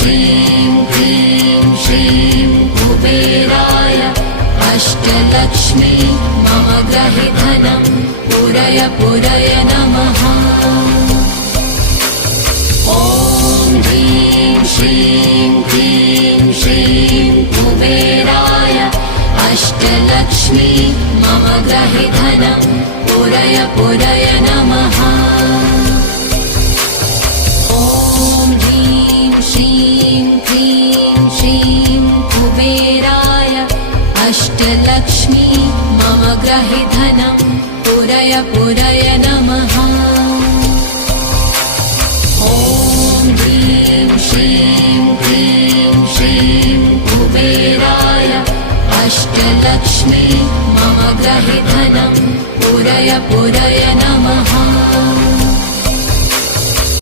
श्रीं क्लीं श्रीं कुबेराय अष्टलक्ष्मी मम गृहे धनं पूरय पूरय नमः। ॐ ह्रीं श्रीं क्लीं श्रीं कुबेराय अष्टलक्ष्मी मम गृहे धनं पूरय पूरय नमः। ॐ ह्रीं श्रीं क्लीं श्रीं कुबेराय अष्टलक्ष्मी मम गृहे धनं पूरय पूरय नमः। ॐ ह्रीं श्रीं क्लीं श्रीं कुबेराय अष्टलक्ष्मी मम गृहे धनं पूरय पूरय नमः।